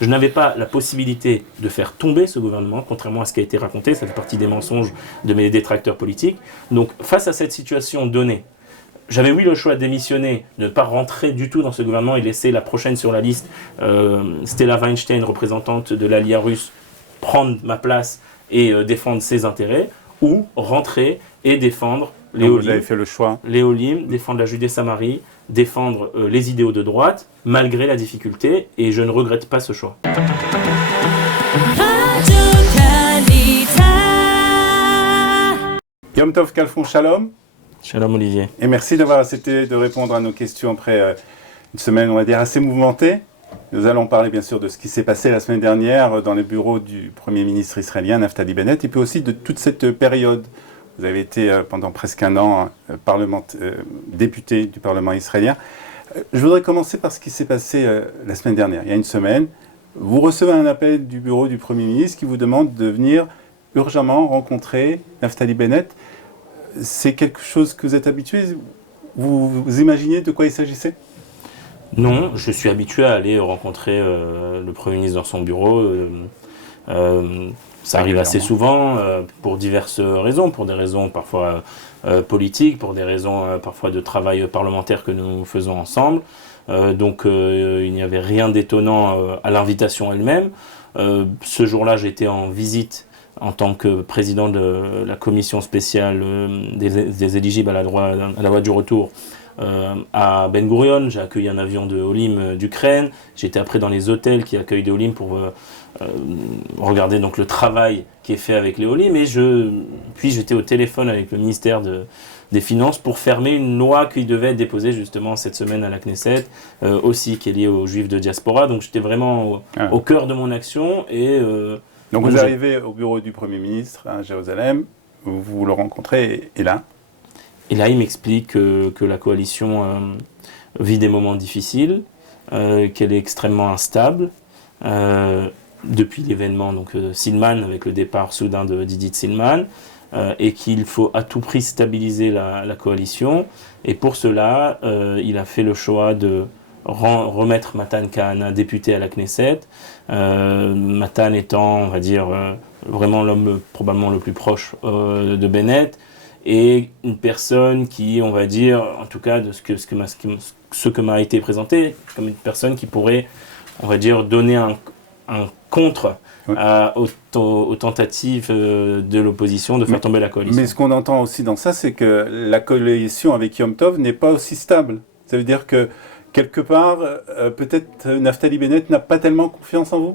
Je n'avais pas la possibilité de faire tomber ce gouvernement, contrairement à ce qui a été raconté, ça fait partie des mensonges de mes détracteurs politiques. Donc face à cette situation donnée, j'avais oui le choix de démissionner, de ne pas rentrer du tout dans ce gouvernement et laisser la prochaine sur la liste, Stella Weinstein, représentante de l'allié russe, prendre ma place et défendre ses intérêts, ou rentrer et défendre Donc vous avez fait le choix. Léolim, défendre la Judée-Samarie, défendre les idéaux de droite, malgré la difficulté, et je ne regrette pas ce choix. Yom Tov Kalfon Shalom. Shalom Olivier. Et merci d'avoir accepté de répondre à nos questions après une semaine, on va dire, assez mouvementée. Nous allons parler bien sûr de ce qui s'est passé la semaine dernière dans les bureaux du Premier ministre israélien, Naftali Bennett, et puis aussi de toute cette période. Vous avez été pendant presque un an député du Parlement israélien. Je voudrais commencer par ce qui s'est passé la semaine dernière, il y a une semaine. Vous recevez un appel du bureau du Premier ministre qui vous demande de venir urgemment rencontrer Naftali Bennett. C'est quelque chose que vous êtes habitué? Vous imaginez de quoi il s'agissait? Non, je suis habitué à aller rencontrer le Premier ministre dans son bureau. Ça arrive assez souvent pour diverses raisons, pour des raisons parfois politiques, pour des raisons parfois de travail parlementaire que nous faisons ensemble. Donc il n'y avait rien d'étonnant à l'invitation elle-même. Ce jour-là, j'étais en visite en tant que président de la commission spéciale des éligibles à la loi du retour à Ben Gurion. J'ai accueilli un avion de Olim d'Ukraine. J'étais après dans les hôtels qui accueillent des Olim pour regarder donc le travail qui est fait avec les Olim. Et puis j'étais au téléphone avec le ministère des Finances pour fermer une loi qui devait être déposée justement cette semaine à la Knesset, aussi qui est liée aux Juifs de diaspora. Donc j'étais vraiment au cœur de mon action et donc vous arrivez au bureau du Premier ministre à Jérusalem, vous le rencontrez, et là? Et là, il m'explique que la coalition vit des moments difficiles, qu'elle est extrêmement instable, depuis l'événement donc Silman, avec le départ soudain de Didi Silman, et qu'il faut à tout prix stabiliser la coalition. Et pour cela, il a fait le choix de remettre Matan Kahana député à la Knesset, Matan étant, on va dire, vraiment l'homme probablement le plus proche de Bennett, et une personne qui, on va dire, en tout cas de ce que m'a été présenté, comme une personne qui pourrait, on va dire, donner un contre aux tentatives de l'opposition de faire tomber la coalition. Mais ce qu'on entend aussi dans ça, c'est que la coalition avec Yom Tov n'est pas aussi stable. Ça veut dire que quelque part, peut-être Naftali Bennett n'a pas tellement confiance en vous?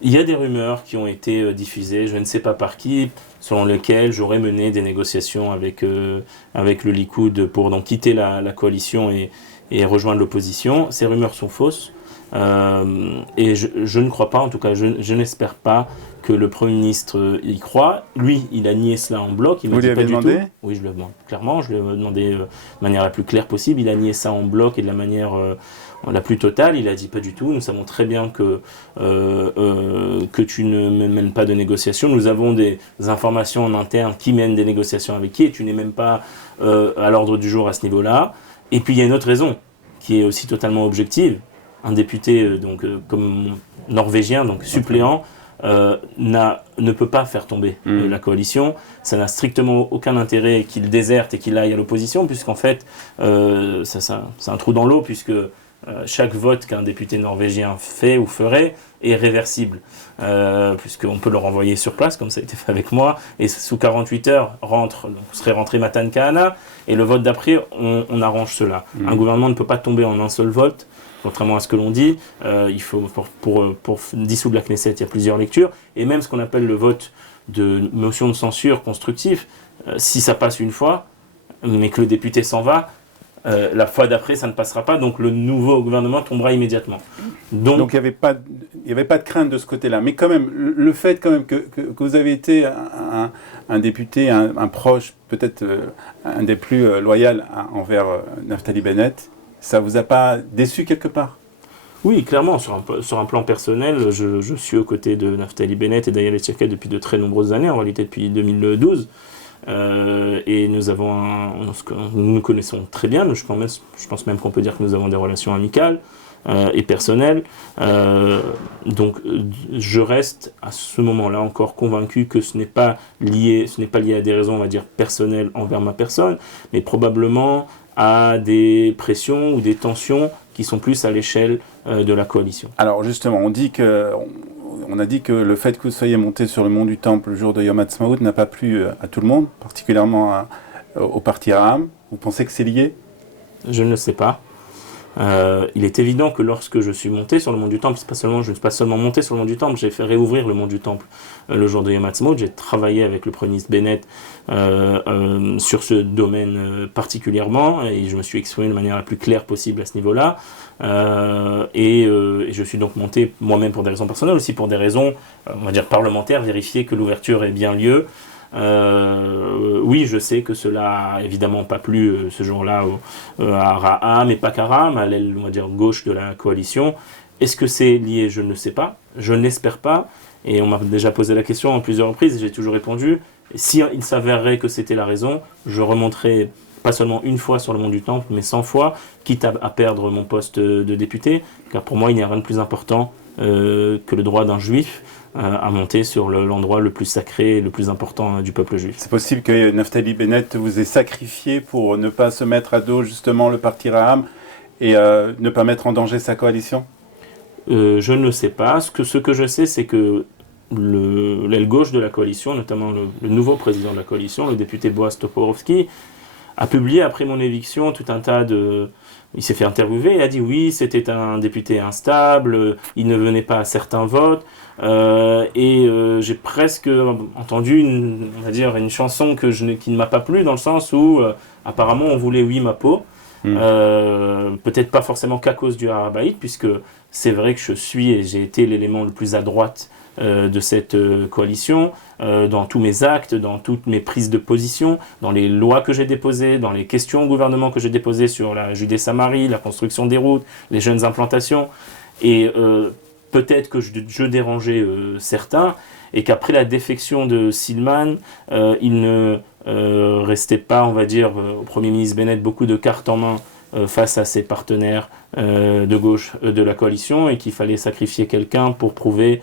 Il y a des rumeurs qui ont été diffusées, je ne sais pas par qui, selon lesquelles j'aurais mené des négociations avec le Likoud pour donc quitter la coalition et rejoindre l'opposition. Ces rumeurs sont fausses. Et je ne crois pas, en tout cas je n'espère pas que le Premier ministre y croit. Lui, il a nié cela en bloc. Vous lui avez demandé? Oui, je lui ai demandé clairement, je lui ai demandé de manière la plus claire possible. Il a nié ça en bloc et de la manière la plus totale. Il a dit pas du tout, nous savons très bien que tu ne mènes pas de négociations. Nous avons des informations en interne qui mènent des négociations avec qui et tu n'es même pas à l'ordre du jour à ce niveau-là. Et puis il y a une autre raison qui est aussi totalement objective. Un député comme norvégien, donc suppléant, ne peut pas faire tomber la coalition. Ça n'a strictement aucun intérêt qu'il déserte et qu'il aille à l'opposition, puisqu'en fait, c'est un trou dans l'eau, puisque chaque vote qu'un député norvégien fait ou ferait est réversible, puisqu'on peut le renvoyer sur place, comme ça a été fait avec moi, et sous 48 heures, serait rentré Matan Kahana, et le vote d'après, on arrange cela. Un gouvernement ne peut pas tomber en un seul vote, contrairement à ce que l'on dit. Il faut pour dissoudre la Knesset, il y a plusieurs lectures, et même ce qu'on appelle le vote de motion de censure constructif, si ça passe une fois, mais que le député s'en va, la fois d'après ça ne passera pas, donc le nouveau gouvernement tombera immédiatement. Donc il n'y avait pas de crainte de ce côté-là, mais quand même, le fait quand même que vous avez été un député, un proche, peut-être un des plus loyaux envers Naftali Bennett, ça vous a pas déçu quelque part? Oui, clairement, sur un plan personnel, je suis aux côtés de Naftali Bennett et d'Ayelet Shaked depuis de très nombreuses années, en réalité depuis 2012. Et nous nous connaissons très bien, je pense même qu'on peut dire que nous avons des relations amicales. et personnel. Donc je reste à ce moment-là encore convaincu que ce n'est pas lié à des raisons, on va dire, personnelles envers ma personne, mais probablement à des pressions ou des tensions qui sont plus à l'échelle de la coalition. Alors justement, on a dit que le fait que vous soyez monté sur le mont du Temple le jour de Yom Ha'atzmaut n'a pas plu à tout le monde, particulièrement au parti Raham. Vous pensez que c'est lié? Je ne le sais pas. Il est évident que lorsque je suis monté sur le mont du Temple, je ne suis pas seulement monté sur le mont du Temple, j'ai fait réouvrir le mont du Temple le jour de Yom Ha'atzmaut. J'ai travaillé avec le Premier ministre Bennett sur ce domaine particulièrement, et je me suis exprimé de manière la plus claire possible à ce niveau-là. Et je suis donc monté moi-même pour des raisons personnelles, aussi pour des raisons, on va dire, parlementaires, vérifier que l'ouverture ait bien lieu. Oui, je sais que cela a évidemment pas plu ce jour-là à Raham, et pas qu'à Raham, à l'aile, on va dire, gauche de la coalition. Est-ce que c'est lié? Je ne sais pas, je ne l'espère pas, et on m'a déjà posé la question en plusieurs reprises et j'ai toujours répondu. Si il s'avérerait que c'était la raison, je remonterai pas seulement une fois sur le mont du Temple, mais 100 fois, quitte à perdre mon poste de député, car pour moi il n'y a rien de plus important que le droit d'un juif à monter sur l'endroit le plus sacré et le plus important du peuple juif. C'est possible que Naftali Bennett vous ait sacrifié pour ne pas se mettre à dos justement le parti Raham et ne pas mettre en danger sa coalition? Je ne le sais pas. Ce que je sais, c'est que l'aile gauche de la coalition, notamment le nouveau président de la coalition, le député Boaz Toporowski, a publié après mon éviction tout un tas de... Il s'est fait interviewer et a dit oui, c'était un député instable, il ne venait pas à certains votes. J'ai presque entendu on va dire, une chanson qui ne m'a pas plu, dans le sens où apparemment on voulait oui ma peau. Peut-être pas forcément qu'à cause du Harabaït, puisque c'est vrai que je suis et j'ai été l'élément le plus à droite de cette coalition, dans tous mes actes, dans toutes mes prises de position, dans les lois que j'ai déposées, dans les questions au gouvernement que j'ai déposées sur la Judée-Samarie, la construction des routes, les jeunes implantations. Et peut-être que je dérangeais certains, et qu'après la défection de Silman, il ne restait pas, on va dire, au Premier ministre Bennett beaucoup de cartes en main face à ses partenaires de gauche de la coalition, et qu'il fallait sacrifier quelqu'un pour prouver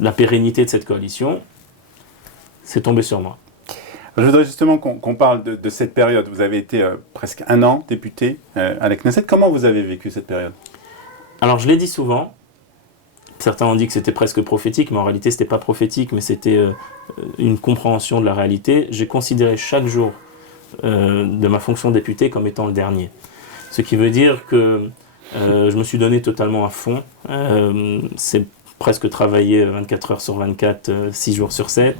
la pérennité de cette coalition. C'est tombé sur moi. Je voudrais justement qu'on parle de cette période. Vous avez été presque 1 an député à la Knesset. Comment vous avez vécu cette période? Alors je l'ai dit souvent, certains ont dit que c'était presque prophétique, mais en réalité c'était pas prophétique, mais c'était une compréhension de la réalité. J'ai considéré chaque jour de ma fonction de député comme étant le dernier. Ce qui veut dire que je me suis donné totalement à fond. C'est presque travailler 24 heures sur 24, 6 jours sur 7.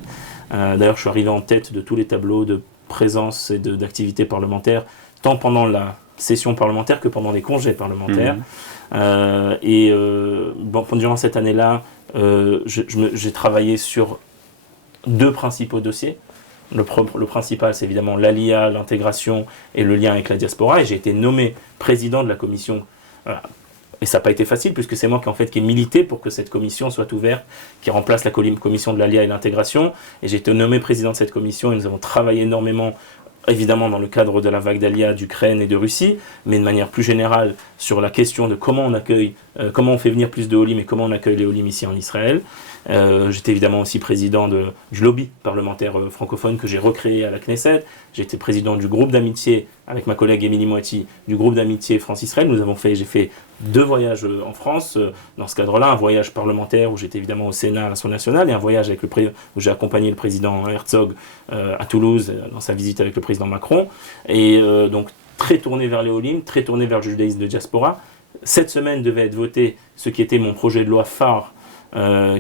D'ailleurs, je suis arrivé en tête de tous les tableaux de présence et d'activité parlementaire, tant pendant la session parlementaire que pendant les congés parlementaires. Durant cette année-là, j'ai travaillé sur 2 principaux dossiers. Le principal, c'est évidemment l'ALIA, l'intégration et le lien avec la diaspora. Et j'ai été nommé président de la commission. Et ça n'a pas été facile, puisque c'est moi qui ai milité pour que cette commission soit ouverte, qui remplace la commission de l'ALIA et l'intégration. Et j'ai été nommé président de cette commission, et nous avons travaillé énormément, évidemment dans le cadre de la vague d'ALIA d'Ukraine et de Russie, mais de manière plus générale sur la question de comment on fait venir plus de Olim et comment on accueille les Olim ici en Israël. J'étais évidemment aussi président du lobby parlementaire francophone que j'ai recréé à la Knesset. J'étais président du groupe d'amitié avec ma collègue Émilie Moati, du groupe d'amitié France-Israël. J'ai fait 2 voyages en France dans ce cadre-là, un voyage parlementaire où j'étais évidemment au Sénat, à l'Assemblée nationale, et un voyage où j'ai accompagné le président Herzog à Toulouse dans sa visite avec le président Macron. Et donc très tourné vers les Olim, très tourné vers le judaïsme de diaspora. Cette semaine devait être voté ce qui était mon projet de loi phare,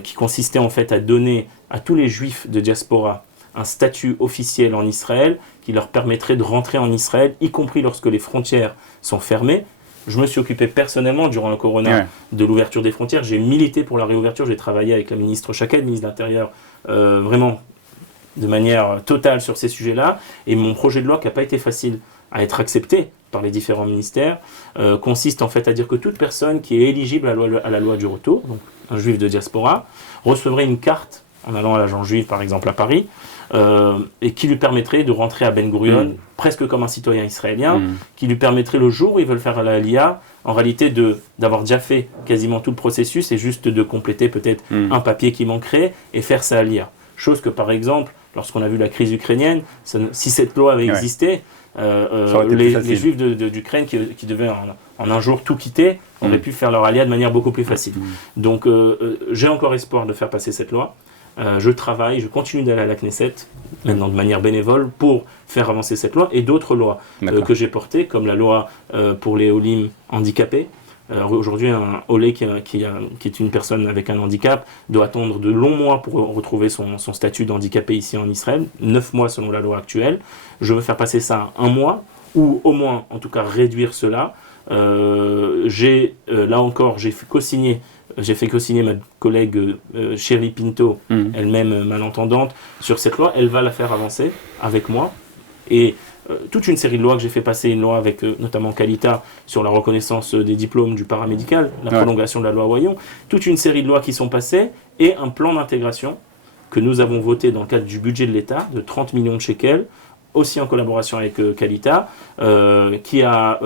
qui consistait en fait à donner à tous les juifs de diaspora un statut officiel en Israël qui leur permettrait de rentrer en Israël, y compris lorsque les frontières sont fermées. Je me suis occupé personnellement durant le corona de l'ouverture des frontières. J'ai milité pour la réouverture, j'ai travaillé avec la ministre Shaked, ministre de l'Intérieur, vraiment de manière totale sur ces sujets-là. Et mon projet de loi, qui n'a pas été facile à être accepté par les différents ministères, consiste en fait à dire que toute personne qui est éligible à la loi du retour, donc un juif de diaspora, recevrait une carte en allant à l'agence juive, par exemple, à Paris, et qui lui permettrait de rentrer à Ben Gurion presque comme un citoyen israélien, qui lui permettrait le jour où ils veulent faire la Aliyah, en réalité d'avoir déjà fait quasiment tout le processus et juste de compléter peut-être un papier qui manquerait et faire sa Aliyah. Chose que par exemple, lorsqu'on a vu la crise ukrainienne, si cette loi avait existé, les Juifs d'Ukraine qui devaient en un jour tout quitter auraient pu faire leur Aliyah de manière beaucoup plus facile. Donc j'ai encore espoir de faire passer cette loi. Je travaille, je continue d'aller à la Knesset, maintenant de manière bénévole, pour faire avancer cette loi et d'autres lois que j'ai portées, comme la loi pour les Olim handicapés. Aujourd'hui, un Olé qui est une personne avec un handicap doit attendre de longs mois pour retrouver son statut d'handicapé ici en Israël, 9 mois selon la loi actuelle. Je veux faire passer ça à 1 mois, ou au moins, en tout cas, réduire cela. Là encore, j'ai fait co-signer ma collègue Chérie Pinto, elle-même malentendante, sur cette loi. Elle va la faire avancer avec moi. Et toute une série de lois que j'ai fait passer, une loi avec notamment Kalita sur la reconnaissance des diplômes du paramédical, la prolongation de la loi Wayon, toute une série de lois qui sont passées et un plan d'intégration que nous avons voté dans le cadre du budget de l'État de 30 millions de shekels, aussi en collaboration avec Kalita, qui a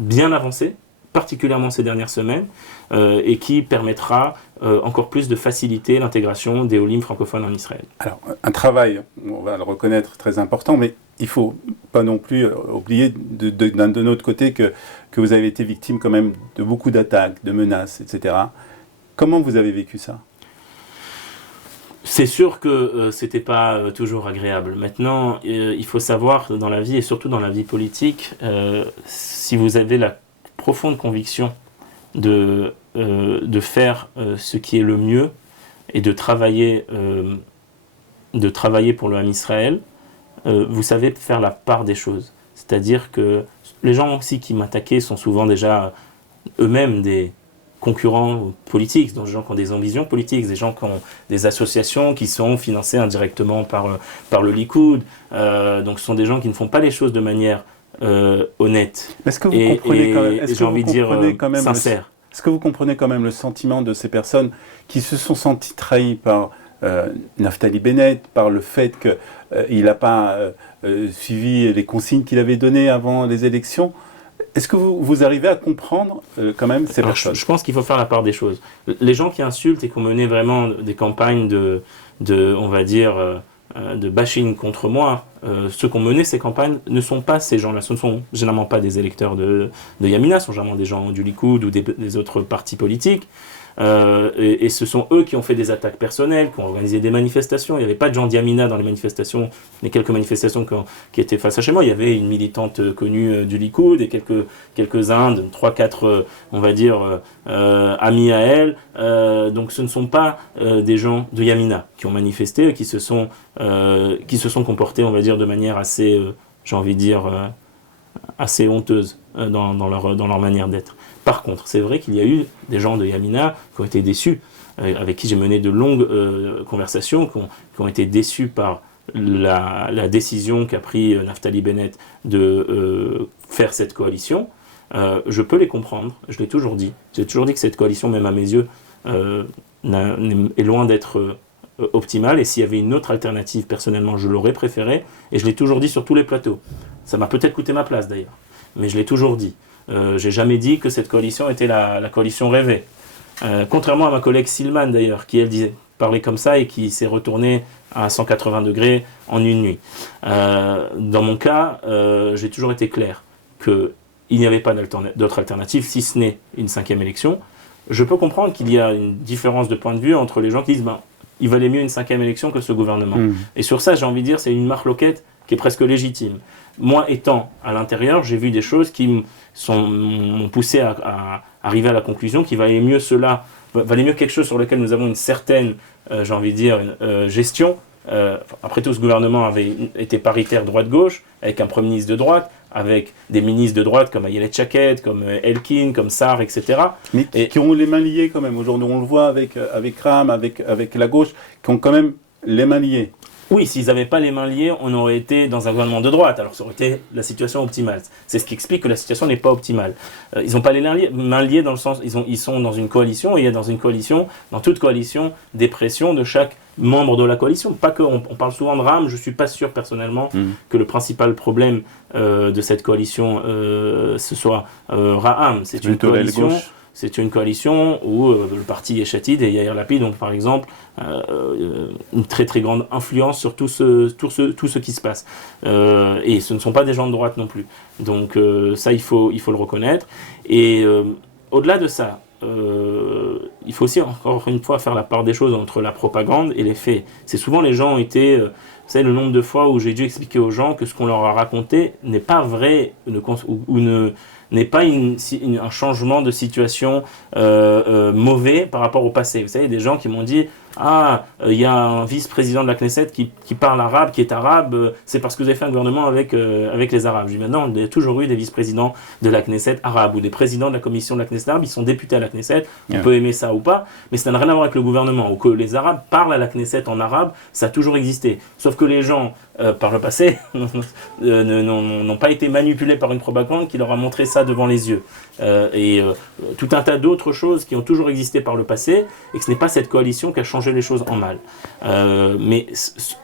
bien avancé, particulièrement ces dernières semaines, et qui permettra encore plus de faciliter l'intégration des Olim francophones en Israël. Alors, un travail, on va le reconnaître, très important, mais il ne faut pas non plus oublier d'un autre côté que vous avez été victime quand même de beaucoup d'attaques, de menaces, etc. Comment vous avez vécu ça ? C'est sûr que c'était pas toujours agréable. Maintenant, il faut savoir dans la vie, et surtout dans la vie politique, si vous avez la profonde conviction de faire ce qui est le mieux et de travailler pour le Ham Israël, vous savez faire la part des choses. C'est-à-dire que les gens aussi qui m'attaquaient sont souvent déjà eux-mêmes des concurrents politiques, donc des gens qui ont des ambitions politiques, des gens qui ont des associations qui sont financées indirectement par le Likoud. Donc ce sont des gens qui ne font pas les choses de manière honnête. Est-ce que vous comprenez quand même, sincère. Est-ce que vous comprenez quand même le sentiment de ces personnes qui se sont senties trahies par Naftali Bennett, par le fait qu'il n'a pas suivi les consignes qu'il avait données avant les élections? Est-ce que vous arrivez à comprendre quand même ces personnes? Je pense qu'il faut faire la part des choses. Les gens qui insultent et qui ont mené vraiment des campagnes on va dire, de bashing contre moi, ceux qui ont mené ces campagnes ne sont pas ces gens-là. Ce ne sont généralement pas des électeurs de Yamina, ce sont généralement des gens du Likoud ou des autres partis politiques. Et ce sont eux qui ont fait des attaques personnelles, qui ont organisé des manifestations. Il n'y avait pas de gens d'Yamina dans les manifestations, les quelques manifestations qui étaient face à chez moi. Il y avait une militante connue du Likoud et quelques-uns, 3-4, on va dire, amis à elle. Donc ce ne sont pas des gens de Yamina qui ont manifesté, qui se sont comportés, on va dire, de manière assez, j'ai envie de dire, assez honteuse dans leur manière d'être. Par contre, c'est vrai qu'il y a eu des gens de Yamina qui ont été déçus, avec qui j'ai mené de longues conversations, qui ont été déçus par la décision qu'a pris Naftali Bennett de faire cette coalition. Je peux les comprendre, je l'ai toujours dit. J'ai toujours dit que cette coalition, même à mes yeux, est loin d'être optimale. Et s'il y avait une autre alternative, personnellement, je l'aurais préférée. Et je l'ai toujours dit sur tous les plateaux. Ça m'a peut-être coûté ma place d'ailleurs, mais je l'ai toujours dit. J'ai jamais dit que cette coalition était la coalition rêvée. Contrairement à ma collègue Silman d'ailleurs, qui elle parlait comme ça et qui s'est retournée à 180 degrés en une nuit. Dans mon cas, j'ai toujours été clair qu'il n'y avait pas d'autre alternative, si ce n'est une 5e élection. Je peux comprendre qu'il y a une différence de point de vue entre les gens qui disent il valait mieux une 5e élection que ce gouvernement. Et sur ça, j'ai envie de dire, c'est une marloquette qui est presque légitime. Moi, étant à l'intérieur, j'ai vu des choses qui m'ont poussé à arriver à la conclusion qu'il valait mieux quelque chose sur lequel nous avons une certaine, j'ai envie de dire, gestion. Après tout, ce gouvernement avait été paritaire droite-gauche, avec un Premier ministre de droite, avec des ministres de droite comme Ayelet Shaked, comme Elkin, comme Sarr, etc. Mais qui ont les mains liées quand même. Aujourd'hui, on le voit avec Ram, avec la gauche, qui ont quand même les mains liées. Oui, s'ils n'avaient pas les mains liées, on aurait été dans un gouvernement de droite, alors ça aurait été la situation optimale. C'est ce qui explique que la situation n'est pas optimale. Ils n'ont pas les mains liées dans le sens, ils sont dans une coalition, et il y a dans une coalition, dans toute coalition, des pressions de chaque membre de la coalition. Pas que, on parle souvent de RAM, je ne suis pas sûr personnellement que le principal problème de cette coalition, ce soit Raham. C'est une coalition... C'est une coalition où le parti Yeshatid et Yair Lapid ont par exemple une très très grande influence sur tout ce qui se passe. Et ce ne sont pas des gens de droite non plus. Donc ça, il faut le reconnaître. Et au-delà de ça, il faut aussi encore une fois faire la part des choses entre la propagande et les faits. C'est souvent les gens ont été... vous savez, le nombre de fois où j'ai dû expliquer aux gens que ce qu'on leur a raconté n'est pas vrai n'est pas un changement de situation mauvais par rapport au passé. Vous savez, des gens qui m'ont dit « Ah, il y a un vice-président de la Knesset qui parle arabe, qui est arabe, c'est parce que vous avez fait un gouvernement avec les Arabes. » Je dis « Maintenant, il y a toujours eu des vice-présidents de la Knesset arabes ou des présidents de la commission de la Knesset arabe, ils sont députés à la Knesset, on peut aimer ça ou pas, mais ça n'a rien à voir avec le gouvernement. Ou que les Arabes parlent à la Knesset en arabe, ça a toujours existé. Sauf que les gens, par le passé, n'ont pas été manipulés par une propagande qui leur a montré ça devant les yeux. Tout un tas d'autres choses qui ont toujours existé par le passé, et que ce n'est pas cette coalition qui a changé les choses en mal. Mais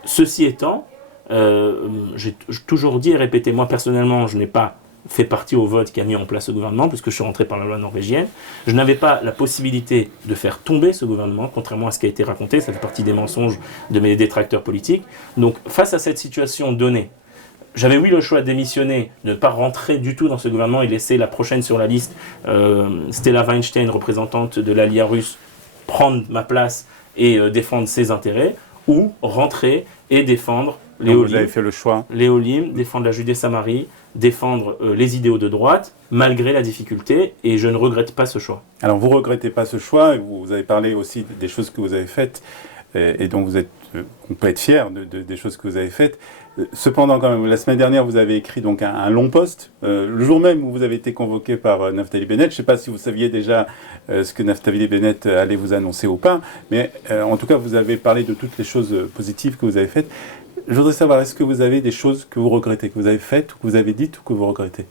ceci étant, j'ai toujours dit et répété, moi personnellement, je n'ai pas fait partie au vote qui a mis en place ce gouvernement, puisque je suis rentré par la loi norvégienne. Je n'avais pas la possibilité de faire tomber ce gouvernement, contrairement à ce qui a été raconté, ça fait partie des mensonges de mes détracteurs politiques. Donc, face à cette situation donnée, j'avais oui le choix de démissionner, de ne pas rentrer du tout dans ce gouvernement et laisser la prochaine sur la liste, Stella Weinstein, représentante de l'Aliyah russe, prendre ma place et défendre ses intérêts, ou rentrer et défendre les Olim. Vous avez fait le choix. Les Olim, défendre la Judée-Samarie, défendre les idéaux de droite, malgré la difficulté, et je ne regrette pas ce choix. Alors vous ne regrettez pas ce choix, vous avez parlé aussi des choses que vous avez faites, et dont on peut être fier des choses que vous avez faites. Cependant, quand même, la semaine dernière, vous avez écrit donc un long post, le jour même où vous avez été convoqué par Naftali Bennett. Je ne sais pas si vous saviez déjà ce que Naftali Bennett allait vous annoncer ou pas, mais en tout cas, vous avez parlé de toutes les choses positives que vous avez faites. Je voudrais savoir, est-ce que vous avez des choses que vous regrettez, que vous avez faites, ou que vous avez dites, ou que vous regrettez?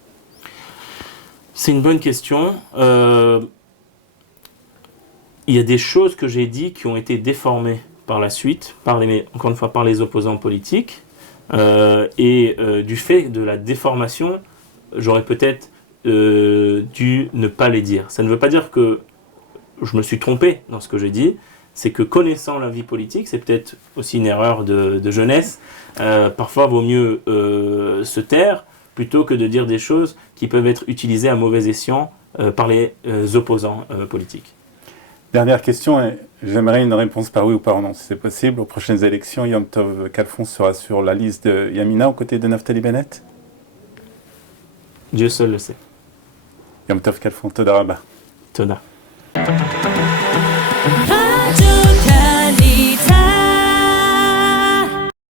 C'est une bonne question. Il y a des choses que j'ai dit qui ont été déformées par la suite, encore une fois par les opposants politiques, du fait de la déformation, j'aurais peut-être dû ne pas les dire. Ça ne veut pas dire que je me suis trompé dans ce que j'ai dit, c'est que connaissant la vie politique, c'est peut-être aussi une erreur de jeunesse, parfois vaut mieux se taire plutôt que de dire des choses qui peuvent être utilisées à mauvais escient par les opposants politiques. Dernière question, et j'aimerais une réponse par oui ou par non, si c'est possible. Aux prochaines élections, Yom Tov Kalfon sera sur la liste de Yamina aux côtés de Naftali Bennett? Dieu seul le sait. Yom Tov Kalfon, Toda Rabba. Toda.